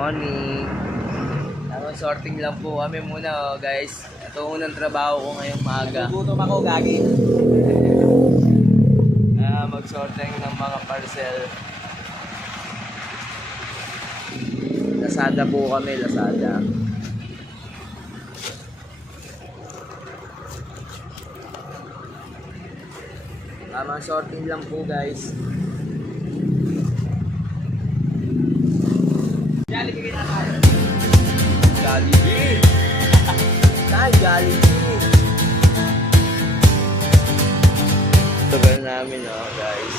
morning. Tamang sorting lang po kami muna guys. Ito unang trabaho ko ngayong maaga. Nagugutom ako, gagi. Mag-sorting ng mga parcel. Lazada po kami, Lazada. Tamang sorting lang po guys. Jollibee na tayo. Jollibee! Ay, Jollibee! Tagal namin guys.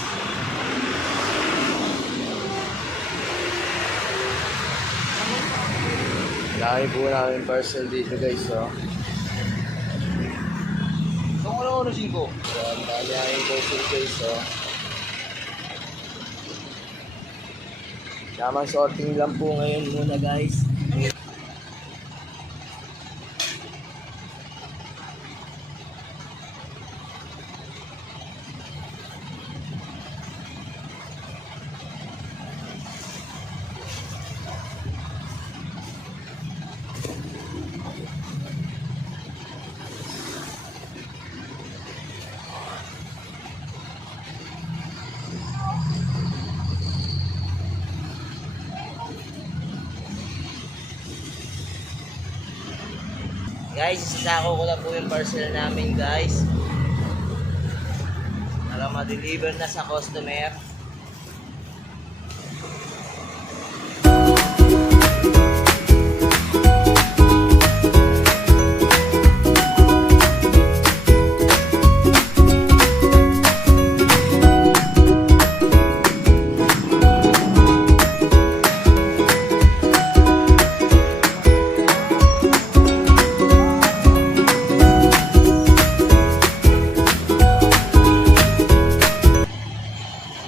Laki po namin parcel dito guys Kung ano 5. Yan, dali ang parcel guys Tamang sorting lang po ngayon muna guys. Guys, isasako ko lang po yung parcel namin guys. Para ma-deliver na sa customer.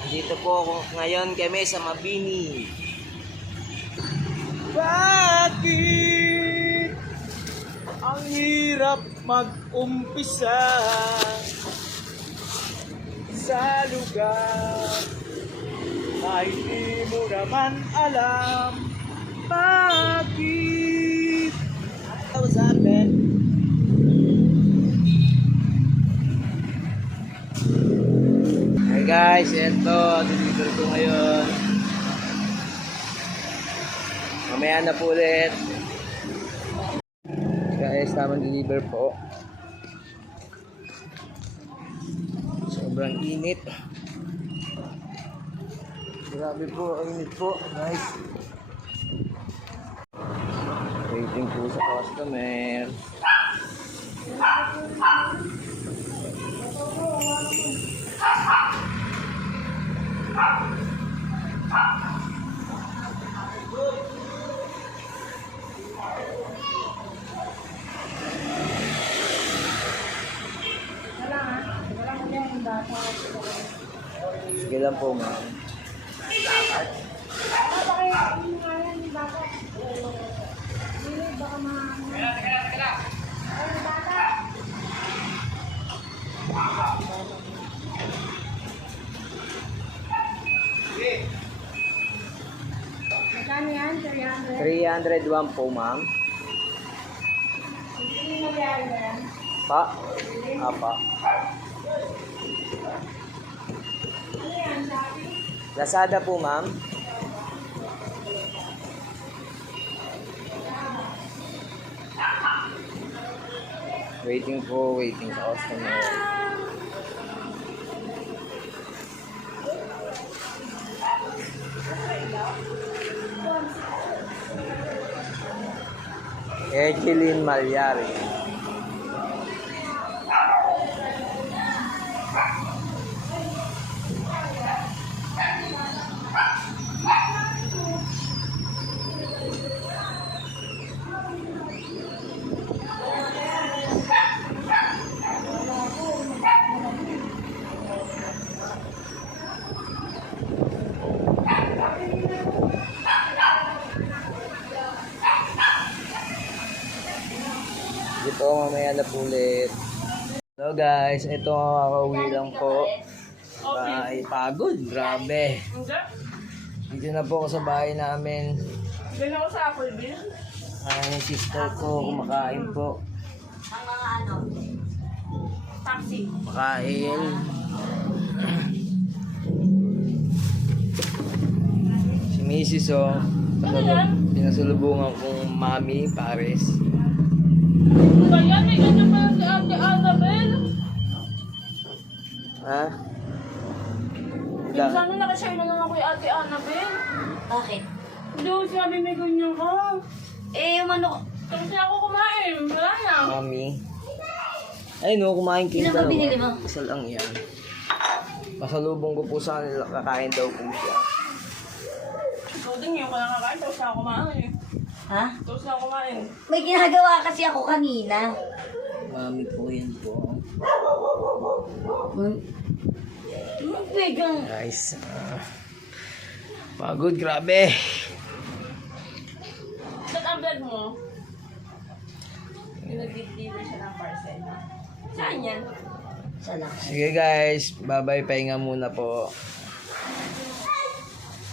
Dito po ako ngayon kami sa Mabini. Bakit ang hirap mag-umpisa sa lugar ay di mo naman alam bakit What's up, man? Hi guys, ito, deliver ko ngayon. Mamaya na po ulit. Guys, tamang deliver po. Sobrang init. Grabe po, ang init po, guys. Waiting po sa customer. Sige lang po, ma'am. Magkano yan? 301 po, ma'am. Hindi nagyari ba yan? Pa? Apa. Ano yan? Sabi? Lazada po, ma'am. Waiting sa customer. Ejeline Malyari. Ito, mamaya na po ulit. Hello guys, ito kakauwi lang po. Ay, pagod, grabe. Dito na po ako sa bahay namin. Ganun ako sa Applebee. Ay, sister ko, kumakain po. Ang mga ano, taxi. Makain. Si Mrs. oh. Pinasalubungan kong mami, pares. Ano ba yan? May ganyan pa si Ate Annabel. Ha? Sana nakashare na lang ako yung Ate Annabel. Bakit? Hindi ko sabi may ganyan ka. Eh, yung ano, Tapos na ako kumain. Wala na. Mami. Ay no, kumain kayo. Ilan ba binili mo? Isa lang yan. Pasalubong ko po sa kanila, kakain daw po siya. Ikaw din yung kaya kakain. Tapos na ako kumain. ha? Tapos na ako kumain. May ginagawa kasi ako kanina. Mami po yan po. Pegang. Guys, pagod, grabe. Ba't ang vlog mo? Yung nag-deliver siya ng parcel. Saan yan? Salamat. Sige guys, bye-bye, pahinga muna po.